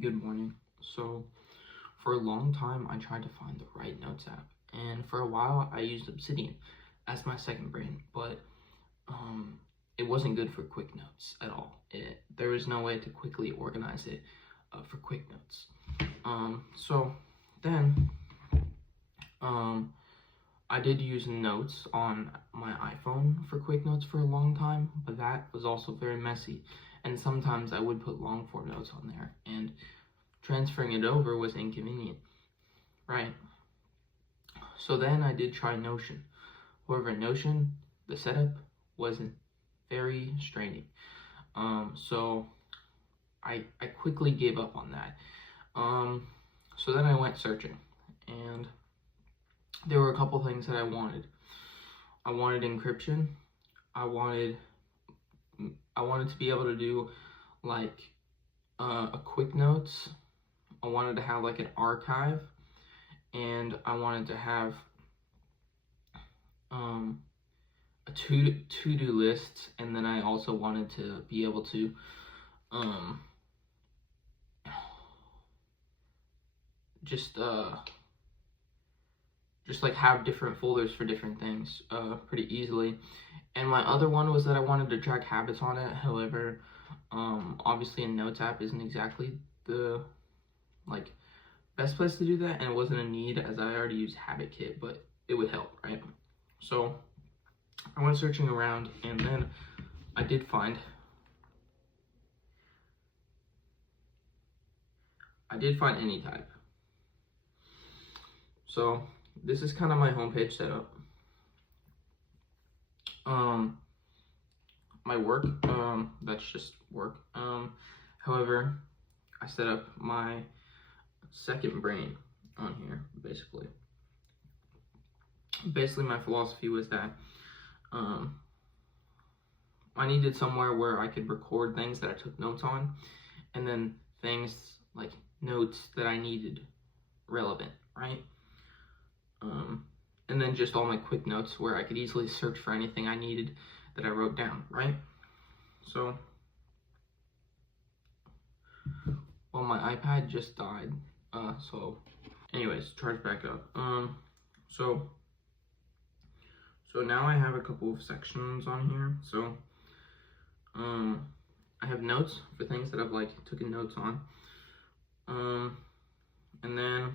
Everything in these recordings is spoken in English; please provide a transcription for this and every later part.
Good morning. So, for a long time, I tried to find the right notes app, and for a while, I used Obsidian as my second brain, but it wasn't good for quick notes at all. There was no way to quickly organize it for quick notes. So then, I did use Notes on my iPhone for quick notes for a long time, but that was also very messy. And sometimes I would put long form notes on there, and transferring it over was inconvenient, right? So then I did try Notion. However, Notion, the setup wasn't very straining. So I quickly gave up on that. So then I went searching, and there were a couple things that I wanted. I wanted encryption. I wanted to be able to do like a quick notes. I wanted to have like an archive, and I wanted to have a to-do list, and then I also wanted to be able to just like have different folders for different things pretty easily. And my other one was that I wanted to track habits on it. However, obviously a Notes app isn't exactly the best place to do that, and it wasn't a need as I already use HabitKit, but it would help, right? So I went searching around, and then I did find Anytype. So this is kind of my homepage setup. My work, that's just work. However, I set up my second brain on here, basically. Basically, my philosophy was that I needed somewhere where I could record things that I took notes on, and then things like notes that I needed relevant, right? And then just all my quick notes where I could easily search for anything I needed that I wrote down, right? So, well, my iPad just died, so anyways, charge back up. So now I have a couple of sections on here. So, I have notes for things that I've taken notes on. And then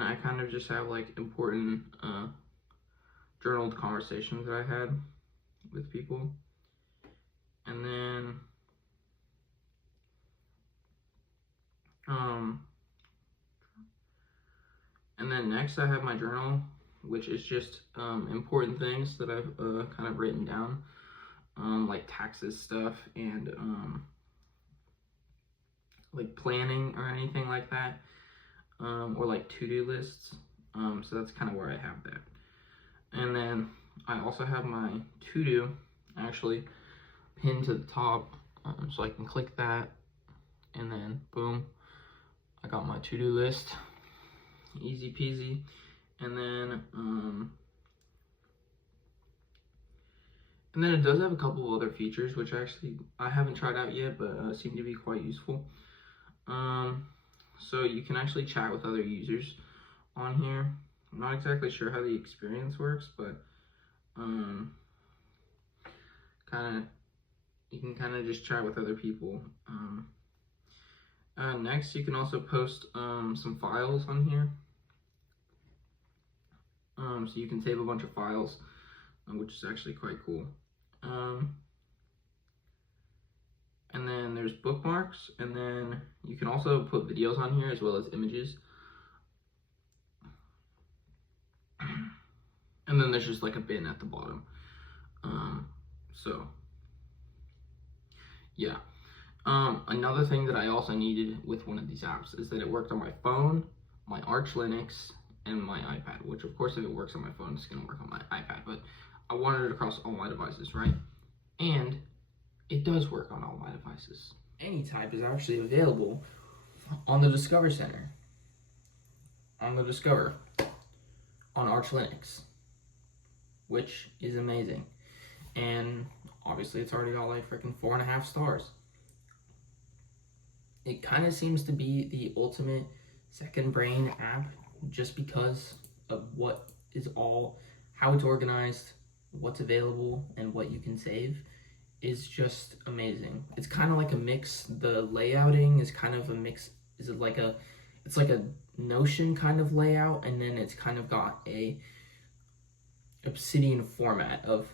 I kind of just have important journaled conversations that I had with people. And then next I have my journal, which is just important things that I've kind of written down, like taxes stuff and like planning or anything like that, or like to-do lists. So that's kind of where I have that. And then I also have my to-do actually pinned to the top, so I can click that, and then boom, I got my to-do list, easy peasy. And then it does have a couple of other features which I haven't tried out yet, but seem to be quite useful. So you can actually chat with other users on here. I'm not exactly sure how the experience works, but you can kind of just chat with other people. Next, you can also post some files on here. So you can save a bunch of files, which is actually quite cool. And then there's bookmarks, and then you can also put videos on here as well as images. And then there's just like a bin at the bottom. So yeah. Another thing that I also needed with one of these apps is that it worked on my phone, my Arch Linux, and my iPad, which of course if it works on my phone, it's gonna work on my iPad, but I wanted it across all my devices, right? And it does work on all my devices. Anytype is actually available on the Discover Center, on the Discover, on Arch Linux, which is amazing. And obviously it's already got like freaking 4.5 stars. It kind of seems to be the ultimate second brain app just because of how it's organized, what's available, and what you can save is just amazing. It's kind of like a mix. The layouting is kind of a mix. It's like a Notion kind of layout, and then it's kind of got a Obsidian format of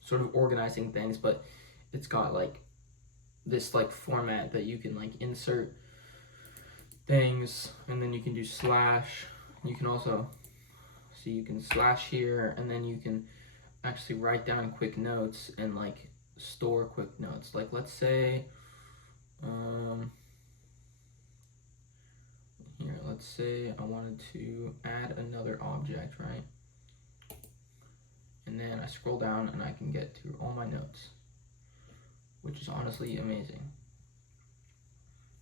sort of organizing things, but it's got like this like format that you can like insert things, and then you can do slash. You can also see you can slash here, and then you can actually write down quick notes and like store quick notes. Like let's say here, let's say I wanted to add another object, right? And then I scroll down and I can get to all my notes, which is honestly amazing.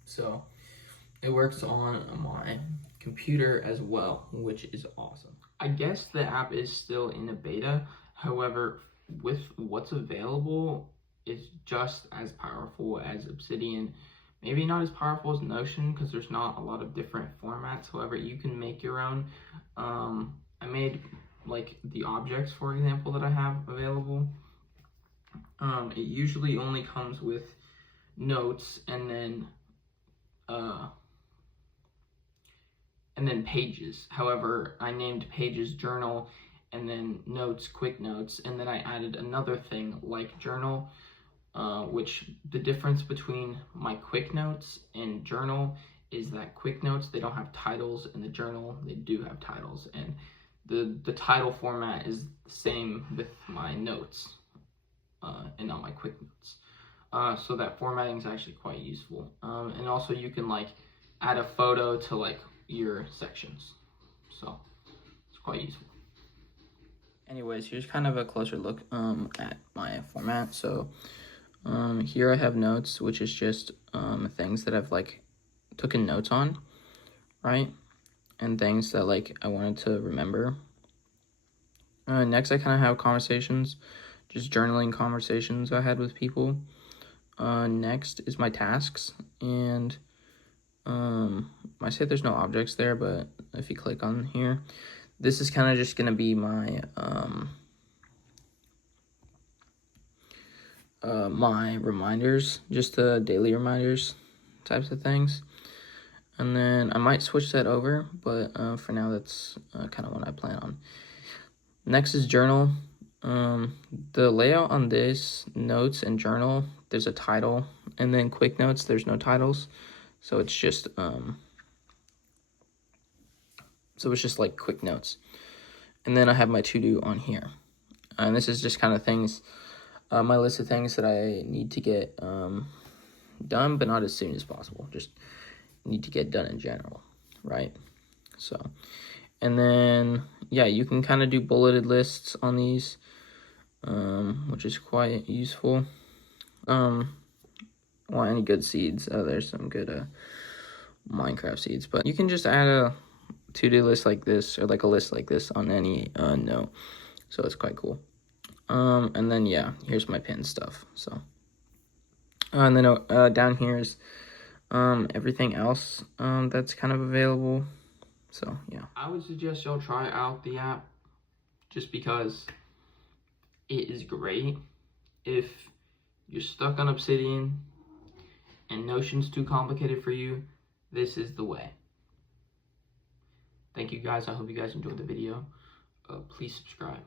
So it works on my computer as well, which is awesome. I guess the app is still in a beta. However, with what's available, it's just as powerful as Obsidian. Maybe not as powerful as Notion because there's not a lot of different formats. However, you can make your own. I made like the objects, for example, that I have available. It usually only comes with notes and then pages. However, I named pages journal and then notes quick notes, and then I added another thing like journal, which the difference between my quick notes and journal is that quick notes, they don't have titles, and the journal, they do have titles, and the title format is the same with my notes and not my quick notes. So that formatting is actually quite useful. And also you can like add a photo to like your sections, so it's quite useful. Anyways, here's kind of a closer look at my format. So here I have notes, which is just things that I've like taken notes on, right? And things that like I wanted to remember. Next, I kind of have conversations, just journaling conversations I had with people. Next is my tasks, and I say there's no objects there, but if you click on here, this is kind of just gonna be my my reminders, just daily reminders types of things. And then I might switch that over, but for now that's kind of what I plan on. Next is journal. The layout on this, notes and journal, there's a title, and then quick notes, there's no titles, so it's just like quick notes. And then I have my to-do on here, and this is just kind of things, my list of things that I need to get done, but not as soon as possible, just need to get done in general, right? So, and then yeah, you can kind of do bulleted lists on these, which is quite useful. Well, any good seeds, there's some good Minecraft seeds, but you can just add a to-do list like this, or like a list like this on any note, so it's quite cool. And then yeah, here's my pin stuff. So and then down here is everything else that's kind of available. So yeah, I would suggest y'all try out the app just because it is great. If you're stuck on Obsidian and Notion's too complicated for you, this is the way. Thank you guys. I hope you guys enjoyed the video. Please subscribe.